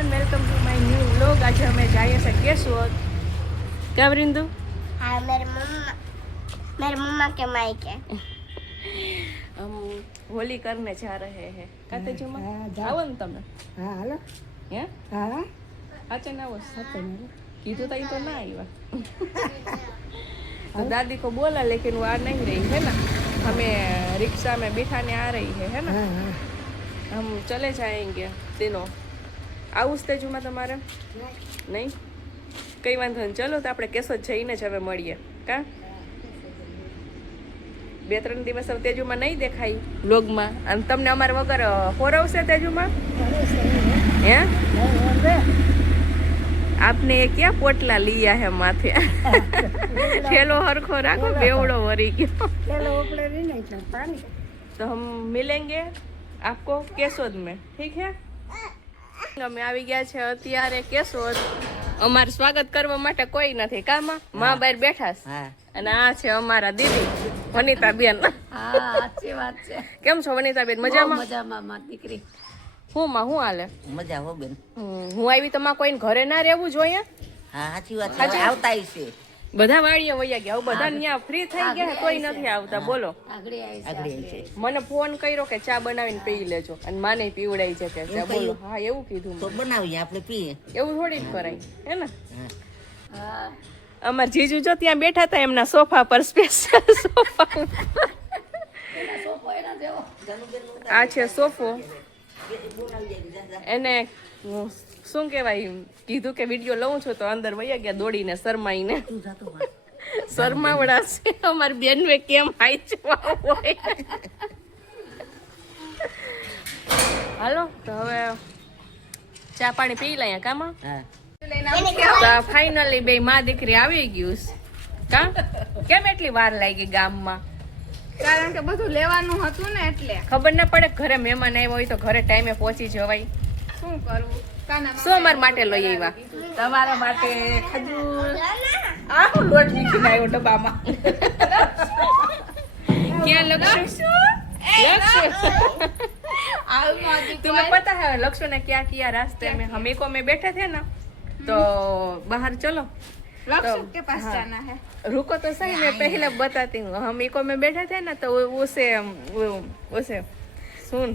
Everyone, welcome to my new vlog. आज हमें जाइए से केशोद। क्या वृंदु? हाँ, मेरे मम्मा के मायके हम होली करने जा रहे हैं। कहते जो मां आओ न तमे। हाँ हेलो हैं? हाँ अच्छा ना वो कीधु तई तो ना आईवा। तो दादी को बोला लेकिन वो आ नहीं रही है ना। हमें रिक्शा में बिठाने आ रही है ना। हाँ हम चले जाएंगे तीनों। આવું જ તેજુમાં તમારે નહીં કઈ વાંધો નહીં, ચલો તો આપણે કેશોદ જઈને જ હવે મળીએ કા 2-3 દિવસ હવે તેજુમાં નહીં દેખાય વ્લોગમાં, અને તમને અમારે વગર હોરવશે તેજુમાં હે? આપને એ ક્યાં પોટલા લીયા હે માથે? ઠેલો હરખો રાખો, બેવડો વરી ગયો। तो हम मिलेंगे आपको केशोद में, ठीक है? અમે આવી ગયા છે અત્યારે કેશોદ। અમારું સ્વાગત કરવા માટે કોઈ નથી કામાં, માં બહાર બેઠા છે, અને આ છે અમારા દીદી વનિતાબેન। હા સાચી વાત છે। કેમ છો વનિતાબેન? મજામાં? મજામાં મારી દીકરી। હું માં હું હાલે? મજા હો બેન। હું આવી તો માં કોઈને ઘરે ના રહેવું જોઈએ? હા સાચી વાત છે, આવતા છે બધા વાડીએ વયા ગયા, હવે બધા ત્યાં ફ્રી થઈ ગયા, કોઈ નથી આવતા। બોલો આગળ આવી આગળ છે મને ફોન કર્યો કે ચા બનાવીને પી લેજો, અને માને પીવડાઈ છે કે ચા। બોલો હા એવું કીધું તો બનાવીએ આપણે પીએ, એવું થોડી જ કરાય હે ને। હા અમાર જીજુ જો ત્યાં બેઠા હતા એમના સોફા પર, સ્પેશિયલ સોફા। આ છે સોફો, એને શું કહેવાય, કીધું કે વિડીયો લઉં છું તો અંદર વયા ગયા દોડીને શરમાઈને। શરમાવડા છે અમારી બેન વે કેમ હાઈચવા હોય। હાલો તો હવે ચા પાણી પી લઈએ કામાં। હા તો ફાઇનલી બે માં દીકરી આવી ગયું કા? કેમ એટલી વાર લાગી ગામમાં? કારણ કે બધું લેવાનું હતું ને એટલે ખબર ના પડે ઘરે મહેમાન આવ્યો હોય તો ઘરે ટાઈમે પહોંચી જવાય। શું કરવું? શું અમારા માટે લઈ આવ્યા? તમારા માટે ખજૂર આ હું લોટ લીખીને આવ્યો ડબ્બામાં। ક્યાં લક્ષુ? तुम्हें पता है लक्ष्य ने क्या किया? रास्ते में हम को में बैठे थे ना, तो बाहर चलो लक्ष्य के पास जाना है। रुको तो सही, मैं पहले बताती हूँ। हम इको में बैठे थे ना, तो उसे सुन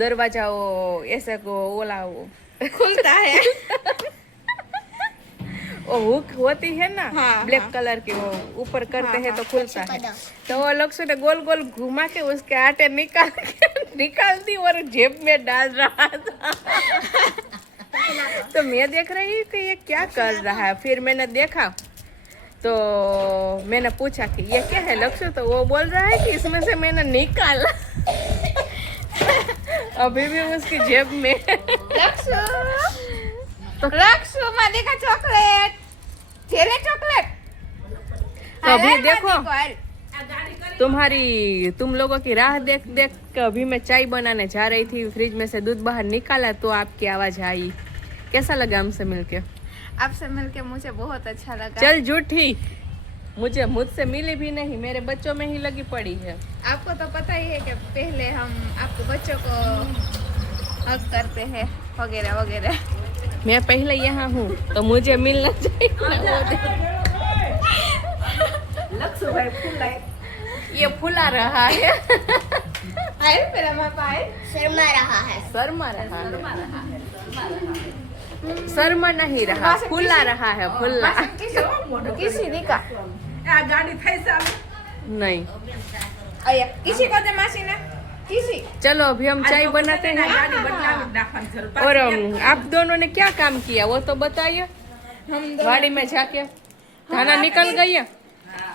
दरवाजा वो ऐसे को ओला वो खुलता है वो हुक होती है ना, हाँ, ब्लैक हाँ। कलर की, वो ऊपर करते हैं तो खुलता है। तो वो लक्ष्य ने गोल गोल घुमा के उसके आटे निकाल दी और जेब में डाल रहा था। तो मैं देख रही हूँ कि ये क्या कर रहा है। फिर मैंने देखा तो मैंने पूछा कि ये क्या है लक्ष्य? तो वो बोल रहा है कि इसमें से मैंने निकाला। अभी भी उसकी जेब में। लक्ष्य मादी का चॉकलेट, तेरे चॉकलेट। तो अभी देखो तुम लोगों की राह देख देख कर अभी मैं चाय बनाने जा रही थी, फ्रिज में से दूध बाहर निकाला तो आपकी आवाज आई। कैसा लगा हमसे मिलके? आपसे मिलके मुझे बहुत अच्छा लगा। चल झूठी, मुझसे मिली भी नहीं, मेरे बच्चों में ही लगी पड़ी है। आपको तो पता ही है कि पहले हम आपको बच्चों को हक करते हैं वगैरह वगैरह। मैं पहले यहाँ हूँ तो मुझे मिलना चाहिए। लक्ष्य भाई फुला, ये फुला रहा है। आए मेरा माँ पाए शर्मा रहा है। शर्मा नहीं रहा, फुला रहा है, फुला किसी ने का नहीं। आया किसी को दे मासी ने किसी। चलो अभी हम चाय बनाते हैं। और आप दोनों ने क्या काम किया वो तो बताइए। हम वाड़ी में जाके धाना निकल गई है?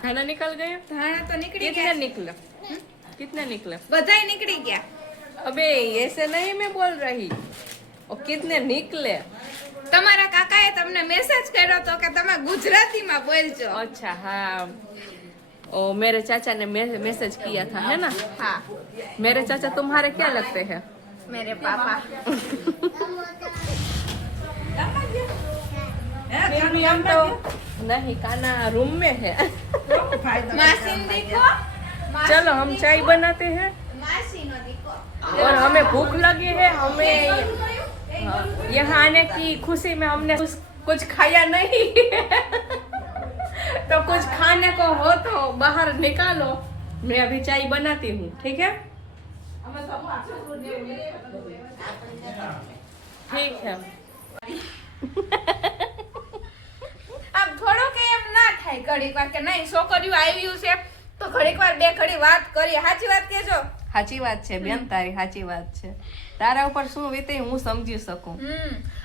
धाना निकल गए? धाना तो निकली कितने गया, निकले? कितने निकले? बधाई निकली गया। अबे ऐसे नहीं मैं बोल रही, और कितने निकले? તમારા કાકાએ તમને મેસેજ કર્યો તો કે તમે ગુજરાતીમાં બોલજો। अच्छा हाँ, ओ मेरे चाचा ने मैसेज किया था है ना। हाँ मेरे चाचा तुम्हारे क्या लगते हैं? मेरे पापा। फिर भी हम तो नहीं, काना रूम में है। मासी देखो, चलो हम चाय बनाते हैं मासी नो देखो। और हमें भूख लगी है, हमें यहाँ आने की खुशी में हमने कुछ खाया नहीं तो कुछ खाने को हो तो बाहर निकालो, मैं अभी चाय बनाती हूँ, ठीक है? ठीक है. આમ થોડો કે એમ ના થાય ઘડીક વાર કે નહીં છોકરીઓ આવ્યું છે તો ઘડીક વાર બે ઘડી વાત કરીએ. સાચી વાત કેજો. સાચી વાત છે બેન, તારી સાચી વાત છે. તારા ઉપર શું વીતે હું સમજી શકું.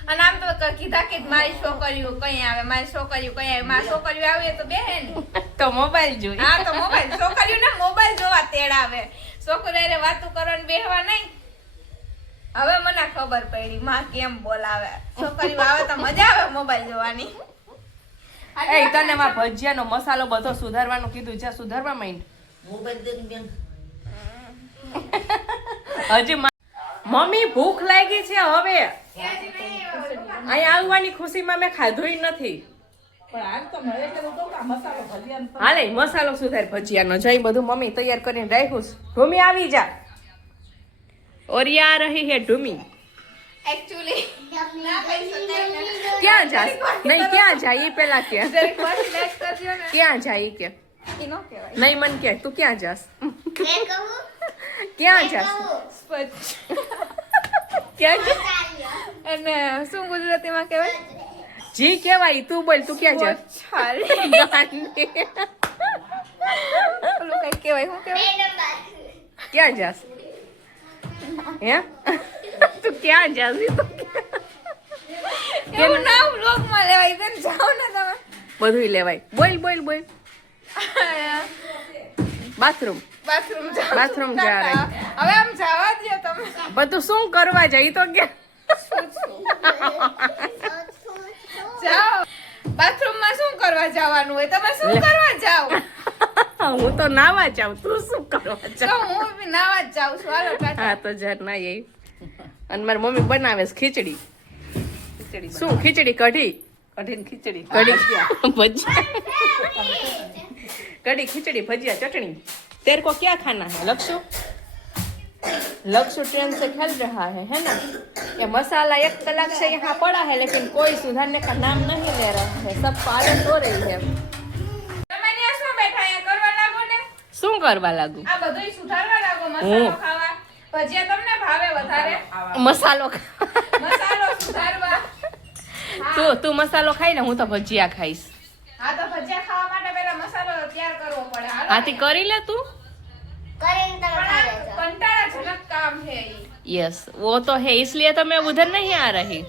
અને આમ તો કીધા કે મારી છોકરીઓ કઈ આવે, મારી છોકરીઓ કઈ આવે, મારી છોકરીઓ આવે તો બેહે ને તો મોબાઈલ જોઈ. હા તો મોબાઈલ છોકરીઓને મોબાઈલ જોવા તેડાવે, છોકરીઓને વાતો કરવાનું બેહવા નહીં. હવે મને ખબર પડી માં કેમ બોલાવે. છોકરીઓ આવે તો મજા આવે મોબાઈલ જોવાની. એ તને માં ભજીયાનો મસાલો બધો સુધારવાનું કીધું, જા સુધારવા માંડ. મોબાઈલ દે બેન. હજી મમ્મી ભૂખ લાગી છે હવે. અહીંયા આવવાની ખુશીમાં મેં ખાધું નથી. હાલે મસાલો સુધાર ભજીયાનો જઈ બધું મમ્મી તૈયાર કરીને રાખ્યું છે. ઢૂમી આવી જા. और ये आ रही है ढूमी. એકચ્યુઅલી ના કહી શકાય ને. ક્યાં જાસ? નહીં ક્યાં જાય એ પેલા કે. જરીક વાર relax કરજો ને. ક્યાં જાય ઈ કે. ઈ નો કહેવાય. નહીં મન કે તું ક્યાં જાસ? मैं कहूँ ક્યાં જાસ? સ્પષ્ટ. ક્યાં જાસ? અને શું ગુજરાતીમાં કહેવાય? જી કહેવાય. તું બોલ તું ક્યાં જાસ? છાલી. ગાંડી. ઓલું કઈ કહેવાય શું કહેવાય? ક્યાં જાસ? હે તું ક્યાં જાસ? એવું ના વ્લોગમાં લેવાય બેન, જાઓ ને તમે. બધું લેવાય. બોલ બોલ બોલ. બાથરૂમ. બાથરૂમ જાઓ. બાથરૂમ જા રહી. હવે આમ જવા દો તમે. બધું શું કરવા જાય તો કે જાઓ. બાથરૂમમાં શું કરવા જવાનું હોય? તમે શું કરવા જાઓ? હું તો નાવા જાઉં, તું શું કરવા તો જાઉં? હું બી નાવા જ જાઉં છું. હાલો ટાટા. હા તો jar ના એ. અને મારી મમ્મી બનાવે છે ખીચડી. શું ખીચડી? કઢી. કઢીને ખીચડી. કઢી ભજીયા. कड़ी खिचड़ी भजिया चटनी. तेरे को क्या खाना है लक्षु? लक्षु ट्रेन से खेल रहा है ना? ये मसाला 1 कलाक से यहाँ पड़ा है लेकिन कोई सुधारने का नाम नहीं ले रहा है, सब पालन हो रही है. તમે ત્યાં શું બેઠા? અહીંયા કરવા લાગો ને. શું કરવા લાગુ? આ બધુંય સુધારવા લાગો. મસાલો ખાવા. ભજીયા તમને ભાવે વધારે? મસાલો મસાલો સુધારવા. તું મસાલો ખાઈ ને, હું તો ભજીયા ખાઈશ. હા તો ભજીયા ખાવા માટે પહેલા મસાલો તૈયાર કરવો પડે. હાલો. હાથી કરી લે તું. करें तब પણ खा આ लेगा કંટાળાજનક કામ છે ઈ. यस वो तो है, इसलिए तो मैं उधर नहीं आ रही.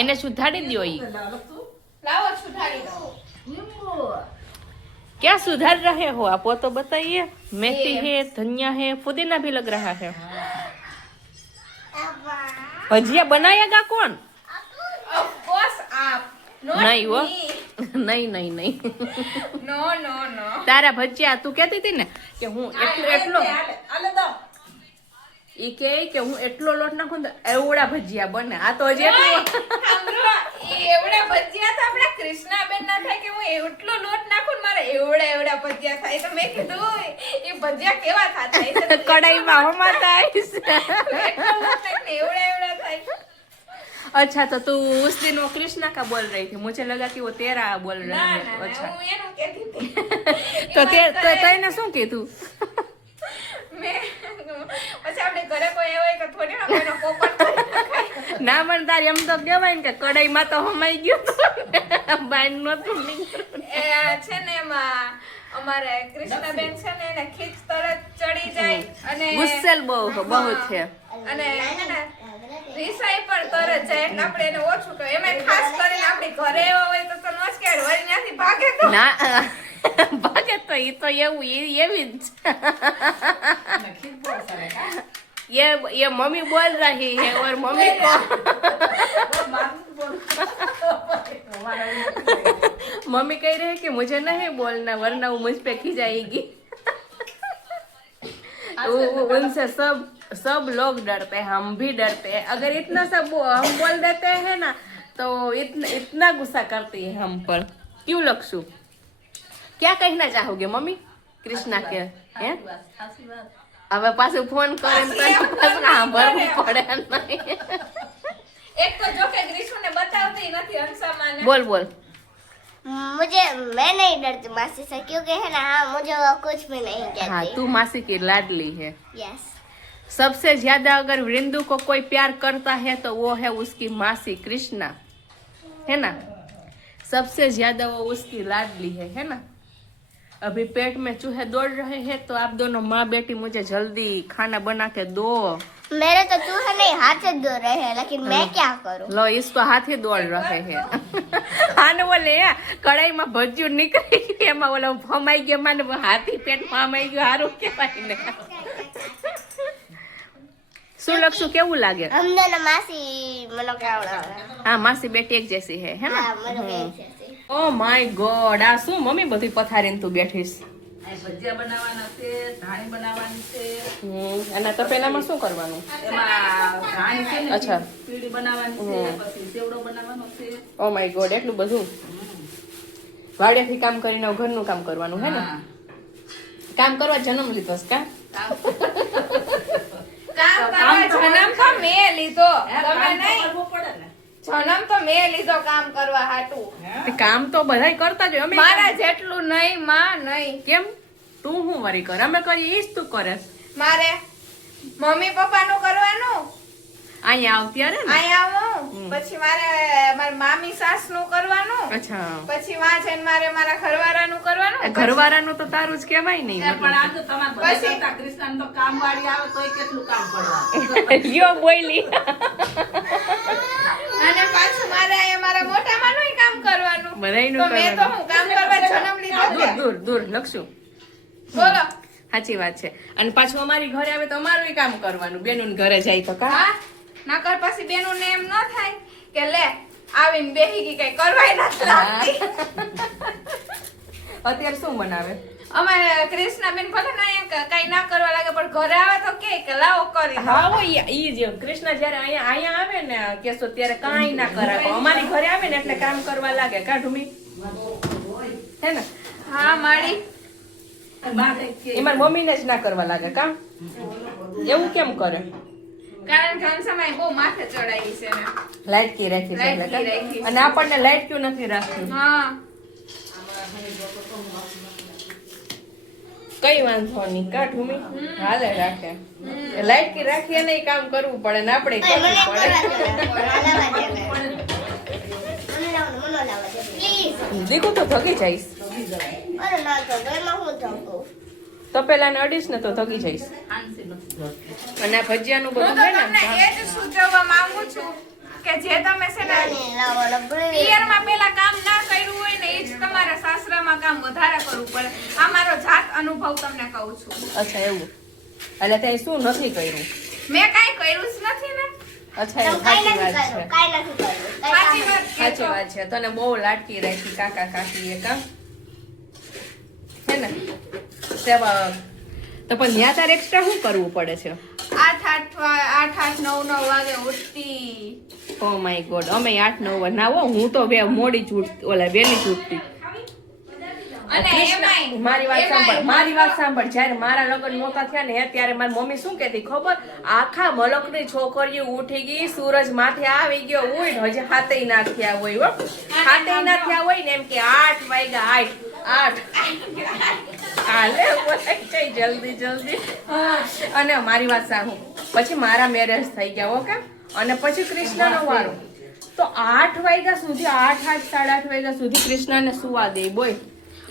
એને સુધારી દો. ઈ લાવો સુધારી દો. क्या सुधार रहे हो आप? वो तो बताइए. मेथी है, धनिया है, पुदीना भी लग रहा है. भजिया बनाएगा कौन? Of course આપ. Not नहीं वो me. नहीं नहीं नहीं. No, no, no. તારા ભજીયા તું કહેતી હતી ને કે હું એટલો ઈ કે હું એટલો લોટ નાખું ને તો એવડા ભજીયા બને. આ તો હજી એટલું. સાંભળો, ઈ એવડા ભજીયા તો આપણા કૃષ્ણાબેન ના થાય કે હું એટલો લોટ નાખું ને મારે એવડા ભજીયા થાય. તો મેં કીધું એ ભજીયા કેવા થતા હશે? કડાઈમાં હમાતા હશે. એટલો લોટ નાખીને એવડા થાય. अच्छा तो तू उस दिन वो कृष्णा का बोल रही थी, मुझे लगा कि वो तेरा बोल रही ના है. ના अच्छा હું એનું કહેતી હતી. તો તને શું કીધું? મેં પછી આપણે ઘરે કોઈ આવ્યો હોય તો થોડી ના કોઈનો પોપટ કરી નખાય. ના પણ તારી એમ તો કહેવાય ને કે કડાઈમાં તો હમાઈ ગયું બહાર નતું નીકળ્યું. એ છે ને એમાં અમારે કૃષ્ણાબેન છે ને એને ખીચ તરત ચડી જાય અને ગુસ્સેલ બહુ છે. અને એને રિસાઈ પણ તરત જાય એટલે આપણે એને ઓછું કહે. એમાં ખાસ કરીને આપણી ઘરે એવા હોય તો નો જ કહેવાય, વળી ત્યાંથી ભાગે તો ના ભાગે તો એ તો એવું એવી જ ये मम्मी बोल रही है और मम्मी को मम्मी कह रही है कि मुझे नहीं बोलना वरना वो मुझ पे खिंचाएगी. उनसे सब लोग डरते हैं, हम भी डरते हैं. अगर इतना सब हम बोल देते हैं ना तो इतना गुस्सा करती है हम पर. क्यों लक्षु? क्या कहना चाहोगे मम्मी कृष्णा के? हैं હવે પાછું ફોન કરે ને તને પાછું સાંભળવું પડે નહીં. એક તો જો કે ગ્રીશુને બતાવતી નથી હંસામાને. બોલ બોલ. मैं नहीं डरती मासी से क्योंकि है ना हाँ मुझे वो कुछ भी नहीं हाँ कहती. तू मासी की लाडली है. यस. सबसे ज्यादा अगर वृंदु को कोई प्यार करता है तो वो है उसकी मासी कृष्णा, है ना. सबसे ज्यादा वो उसकी लाडली है ना. अभी पेट में चूहे दौड़ रहे हैं तो आप दोनों माँ बेटी मुझे जल्दी खाना बना के दो. मेरे तो चूहे नहीं हाथ से दो रहे हैं लेकिन मैं क्या करूं. लो इसको हाथ ही दौड़ रहे हैं. આને બોલે કડાઈમાં ભજીયું નીકળી ગયું એમાં ઓલો ફમાઈ ગયો માને હાથી પેટમાં ફમાઈ ગયો હારું કહેવાય ને. શું લખશું કેવું લાગે? हम दोनों मासी मनोकामना. હા માસી બેટી એક જેસી હે હે ને. हाँ मनोकामना. ઓ માય ગોડ આ શું મમ્મી બધી પથારીને તું બેઠીશ? આ ભજીયા બનાવવાના છે, ધાણી બનાવવાની છે. અને તપેલામાં શું કરવાનું? એમાં ધાણી છે ને અચ્છા. પીળી બનાવવાની છે, પછી સેવડો બનાવવાનો છે. ઓ માય ગોડ એટલું બધું. વાડિયાથી કામ કરીને ઘરનું કામ કરવાનું હે ને. હા. કામ કરવા જન્મ લીધો છે કા? કામ કરવા જન્મ તો મેં લીધો, તમે કામ તો નહીં. કરવું પડે ને. જન્મ તો મેં લીધો કામ કરવા હાટુ. તે કામ તો બધાય કરતા જ હોય. અમે મારા જેટલું નહીં માં નહીં. કેમ તું હું વરી કર? અમે કરીએ ઈ જ તું કરે. મારે મમ્મી પપ્પાનું કરવાનું, અહીંયા આવ ત્યારે ને. અહીંયા આવું, પછી મારે મારી મામી સાસનું કરવાનું, અચ્છા પછી વાં જઈને મારે મારા ઘરવાળાનું કરવાનું. ઘરવાળાનું તો તારું જ કહેવાય નહીં. પણ આ તો તમારે બધા પછી- કરતા કૃષ્ણ તો કામવાળી આવે તોય કેટલું કામ કરવાનું. લ્યો બોયલી. અને પાછું મારે અહીંયા મારા મોટામાંનું કામ કરવાનું. બધાયનું તો મેં તો કરવાનું. હું કામ કરવા જન્મ લીધો દૂર છે. દૂર દૂર લખશું. બોલો. સાચી વાત છે. અને પાછું અમારી ઘરે આવે તો અમારું કામ કરવાનું. બેનું ઘરે જાય તો કા હા નકર પછી બેનું ને એમ ન થાય કે લે આવીને બેહી ગઈ કઈ કરવાય નથી લાગતી. અત્યારે શું બનાવે? અમારે કૃષ્ણાબેન ભલે ના અહીંયા કઈ ના કરવા લાગે પણ ઘરે આવે તો કે લાવો કરી દો. હા હોય ઈ જ કૃષ્ણ જયારે અહીંયા આવે ને કેસો ત્યારે કાંઈ ના કરાવે. અમારી ઘરે આવે ને એટલે કામ કરવા લાગે કા ઢુમી હે ને. હા માડી બા કઈ કે એમાં મમ્મીને જ ના કરવા લાગે કા એવું કેમ કરે? કારણ કે હંસામાએ બહુ માથે ચડાવી છે ને. લાઈટ કી રાખી છે એટલે લાઈટ કી કા? રાખી છે. અને આપણને લાઈટ ક્યું નથી રાખી? હા કઈ વાંધો નહીં કા ઢુમી હાલે રાખે. લાઈટ કી રાખીએ ને ઈ કામ કરવું પડે ને આપણે કરવું પડે. દીકુ તો થકી જઈશ. તો પેલા ને અડીશ ને તો થકી જઈશ. આંસી નથી જોડતી. અને આ ભજીયાનું હું બધું તો છે તમને ને એ જ સૂચવવા માંગુ છું કે જે તમે છે ને પિયરમાં પેલા કામ ના કર્યું હોય ને એ જ તમારા સાસરામાં કામ વધારે કરવું પડે. આ મારો જાત અનુભવ તમને કહું છું. અચ્છા એવું એટલે તે શું નથી કર્યું? મેં કાંઈ કર્યું જ નથી ને. અચ્છા એવું સાચી વાત છે. સાચી વાત સાચી કહેજો. વાત છે. તને બહુ લાડકી રાખી કાકા કાકી એ કામ હે ને તેવા તો પણ ત્યાં તારે એક્સ્ટ્રા શું કરવું પડે છે? 8-8, 9 વાગે ઉઠતી. ઓ માય ગોડ અમે 8-9 ના હો. હું તો મોડી જ ઉઠતી ઓલા વહેલી જ ઉઠતી. અને કૃષ્ણ, એમાંય- મારી વાત સાંભળ એમાંય- મારી વાત સાંભળ જ્યારે મારા લગ્ન નહોતા થયા ને ત્યારે મારી મમ્મી શું કહેતી ખબર? આખા મલકની છોકરીઓ ઉઠી ગઈ, સૂરજ માથે આવી ગયો, ઉઠ હજી હાથેય ના થયા હોય હો. હાથેય ના થયા હોય ને એમ કે 8 વાગ્યા 8 હાલે બોલાય છે જલ્દી જલ્દી. અને મારી વાત સાંભળ પછી મારા મેરેજ થઈ ગયા ઓકે. અને પછી કૃષ્ણનો વારો તો 8 વાગ્યા સુધી 8, 8:30 વાગ્યા સુધી કૃષ્ણને સુવા દે બોય.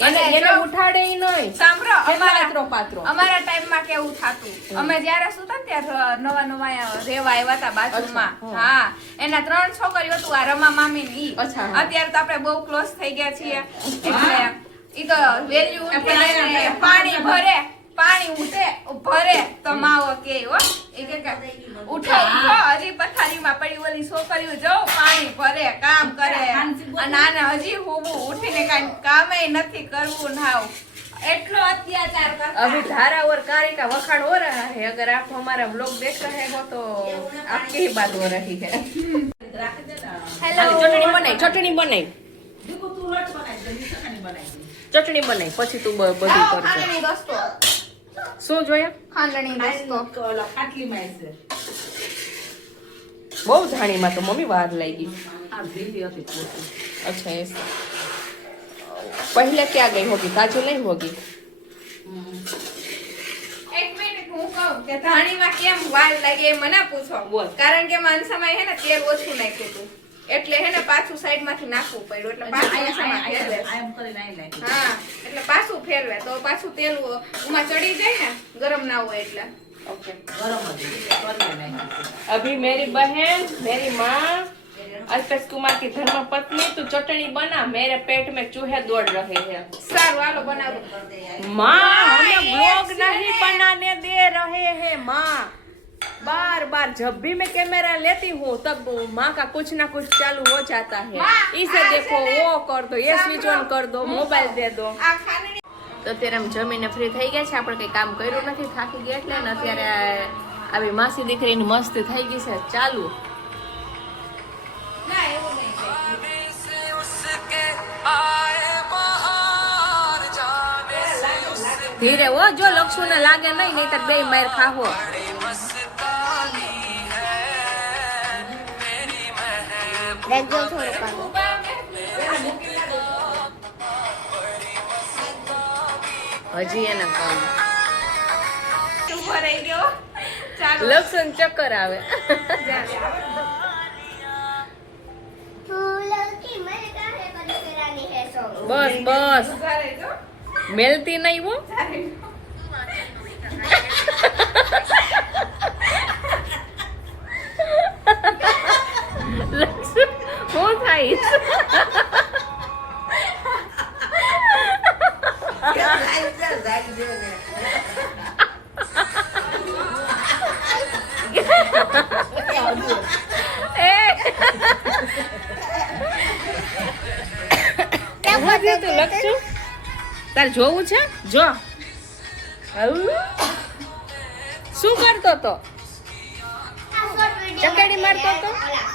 અને એને ઉઠાડે ય નહીં. સાંભળો કેટલા પાત્રો પાત્રો. અમારા ટાઈમમાં કેવું થાતું અમે જ્યારે સુતા ને ત્યારે નવા રેવા આવ્યા હતા બાજુમાં. અચ્છા, હા એના 3 છોકરીઓ હતું આ રમા મામી ને ઈ. અચ્છા, હા. અત્યારે તો આપણે બહુ ક્લોઝ થઈ ગયા છીએ એટલે ઈ તો વેલ્યુ પાણી ભરે પાણી ભરે તો માવો કે હો ઈ કે ઉઠો ઉઠો હજી પથારીમાં પડી ઓલી છોકરીઓ જો પાણી ભરે કામ કરે અને આને હજી હુબું ઉઠીને કાંઈ કામે નથી કરવું નાવ એટલો અત્યાચાર કરતા. अभी धारा और कारी का वखाण हो रहा है. अगर आप हमारा व्लॉग देख रहे हो तो आपकी ही बात हो रही है. હેલો ચટણી બનાવી ચટણી બનાવી દીકુ તું લોટ બનાવી દે, ચટણી બનાવી દે. ચટણી બનાવી પછી તું બધું આવો કરજો. પાણીની દોસ્તો શું જોયા? ખાંડણી રસ્તો. ઓલા ખાટલીમાં છે. બહુ ધાણીમાં તો મમ્મી વાર લાગી. આ ભીલી હતી પોતી. अच्छा ऐसा पहले क्या गई होगी ताजी नहीं होगी એક મિનિટ હું કહું કે ધાણીમાં કેમ વાર લાગે એ મને પૂછો. બોલ. કારણ કે માનસામાં હે ને તેલ ઓછું નાખ્યું હતું એટલે હે ને પાછું સાઈડ માંથી નાખવું પડ્યું એટલે પાછું માણસામાં ફેરવે. આમ કરીને આઈ લાગી. હા એટલે પાછું ફેરવે તો પાછું તેલ ઉમાં ચડી જાય ને ગરમ ના હોય એટલે. ओके ગરમ હતી. કરીને નાખી. अभी मेरी बहन मेरी माँ अल्पेश कुमार की धर्म पत्नी तू चटनी बना मेरे पेट में चूहे दौड़ रहे हैं સારું હાલો બનાવો. माँ हमें ये ब्लॉग ऐसे नहीं है। बनाने दे रहे हैं माँ बार बार जब भी मैं कैमरा लेती हूँ तब माँ का कुछ ना कुछ चालू हो जाता है माँ, इसे आज देखो है वो कर दो ये स्विच ऑन कर दो मोबाइल दे दो આ ખાંડણી તો અત્યારે આમ જમીને ફ્રી થઈ ગયા છે આપણે કઈ કામ કર્યું નથી થાકી ગયા એટલે ને અત્યારે આવી માસી દીકરીની મસ્તી થઈ ગઈ છે ચાલુ ના એવું નહીં થાય. ધીરે હો જો લક્ષુ ને લાગે નહીં નહીતર બે માર ખાહો રાખજો થોડુંક આગળ. હજી એને કહું ઊભો રહી ગયો. ચાલો લક્ષણ ચક્કર આવે ફૂલ की मैं काहे करी करानी है सो. બસ બસ ઊભા રહેજો. મેલતી નહીં હો લક્ષણ શું થાય હું થયું તું લક્ષુ તાર જોવું છે જો શું કરતો તો આ શોર્ટ વિડિયો ચકેડી મારતો તો? ઓલા